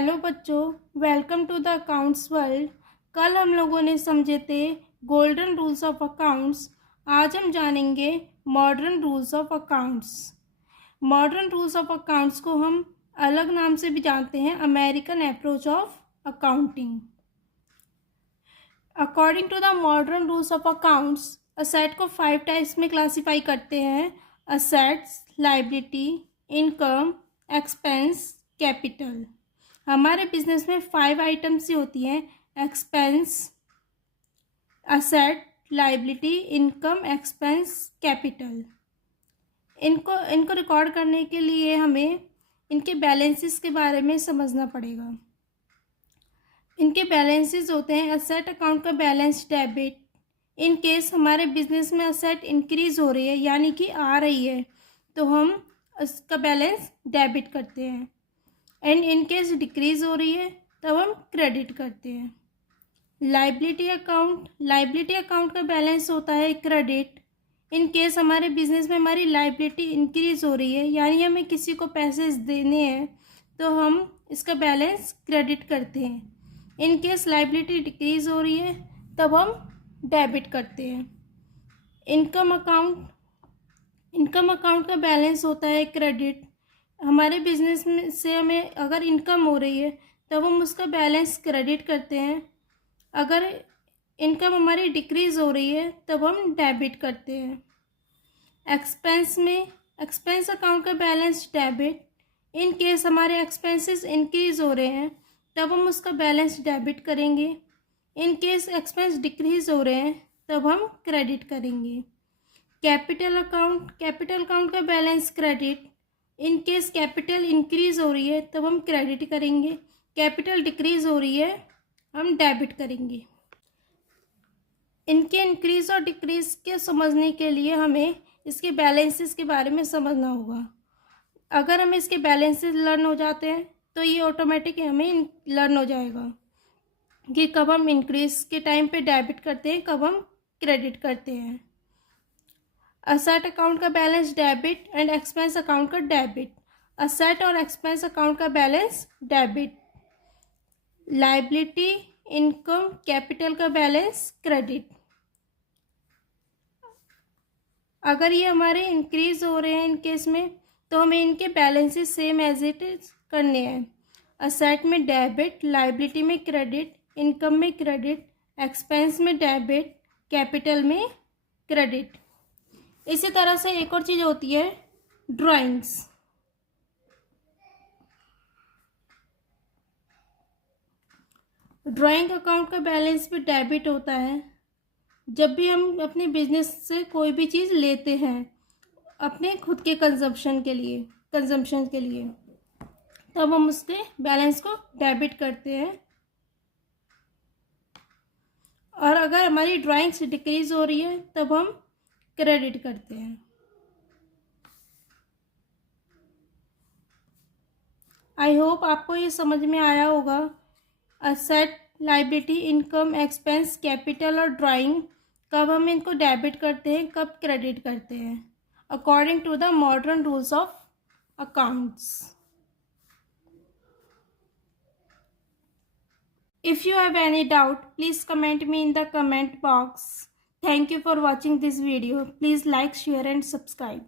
Hello बच्चों, welcome to the accounts world. कल हम लोगों ने समझे थे गोल्डन रूल्स ऑफ अकाउंट्स। आज हम जानेंगे modern rules of accounts. Modern rules of accounts को हम अलग नाम से भी जानते हैं, American approach of accounting. According to the modern rules of accounts, asset को 5 टाइप्स में क्लासीफाई करते हैं: assets, liability, income, expense, capital. हमारे बिजनेस में 5 आइटम्स ही होती हैं: expense, asset, liability, income, expense, capital. इनको रिकॉर्ड करने के लिए हमें इनके बैलेंसेस के बारे में समझना पड़ेगा। इनके बैलेंसेस होते हैं: असेट अकाउंट का बैलेंस डेबिट, इन केस हमारे बिजनेस में असेट इंक्रीज हो रही है यानी कि आ रही है तो हम उसका बैलेंस डेबिट करते हैं, एंड इन केस डिक्रीज हो रही है तब हम क्रेडिट करते हैं। लायबिलिटी अकाउंट का बैलेंस होता है क्रेडिट, इन केस हमारे बिजनेस में हमारी लायबिलिटी इंक्रीज हो रही है यानी हमें किसी को पैसे देने हैं तो हम इसका बैलेंस क्रेडिट करते हैं। इन केस लायबिलिटी डिक्रीज हो रही है तब हम डेबिट करते हैं। इनकम अकाउंट का बैलेंस होता है क्रेडिट, हमारे बिजनेस में से हमें अगर इनकम हो रही है तब हम उसका बैलेंस क्रेडिट करते हैं, अगर इनकम हमारी डिक्रीज हो रही है तब हम डेबिट करते हैं। एक्सपेंस अकाउंट का बैलेंस डेबिट, इन केस हमारे एक्सपेंसेस इंक्रीज हो रहे हैं तब हम उसका बैलेंस डेबिट करेंगे, इन केस एक्सपेंस डिक्रीज हो रहे हैं तब हम क्रेडिट करेंगे। कैपिटल अकाउंट का balance credit, in case capital increase हो रही है तब हम क्रेडिट करेंगे, कैपिटल डिक्रीज हो रही है हम डेबिट करेंगे। इनके इंक्रीज और डिक्रीज के समझने के लिए हमें इसके बैलेंसेस के बारे में समझना होगा। अगर हमें इसके बैलेंसेस लर्न हो जाते हैं तो ये ऑटोमेटिक हमें लर्न हो जाएगा कि कब हम इंक्रीज के टाइम पे डेबिट करते हैं, कब हम क्रेडिट करते हैं। असेट अकाउंट का balance debit and expense account का डेबिट। असेट और एक्सपेंस अकाउंट का balance debit, liability, income, capital का बैलेंस क्रेडिट। अगर ये हमारे इंक्रीज हो रहे हैं इन केस में तो हमें इनके balances same as it is करने हैं। असेट में डेबिट, लायबिलिटी में क्रेडिट, इनकम में क्रेडिट, एक्सपेंस में डेबिट, कैपिटल में क्रेडिट। इसी तरह से एक और चीज़ होती है ड्राइंग्स। ड्राइंग अकाउंट का बैलेंस भी डेबिट होता है। जब भी हम अपने बिजनेस से कोई भी चीज़ लेते हैं अपने खुद के कंजम्पशन के लिए तब हम उसके बैलेंस को डेबिट करते हैं, और अगर हमारी ड्राइंग्स डिक्रीज हो रही है तब हम क्रेडिट करते हैं। आई होप आपको ये समझ में आया होगा। Asset, liability, income, expense, capital और ड्राइंग, कब हम इनको डेबिट करते हैं, कब क्रेडिट करते हैं, according to the modern rules of accounts. If you have any doubt, please comment me in the comment box. Thank you for watching this video. Please like, share and subscribe.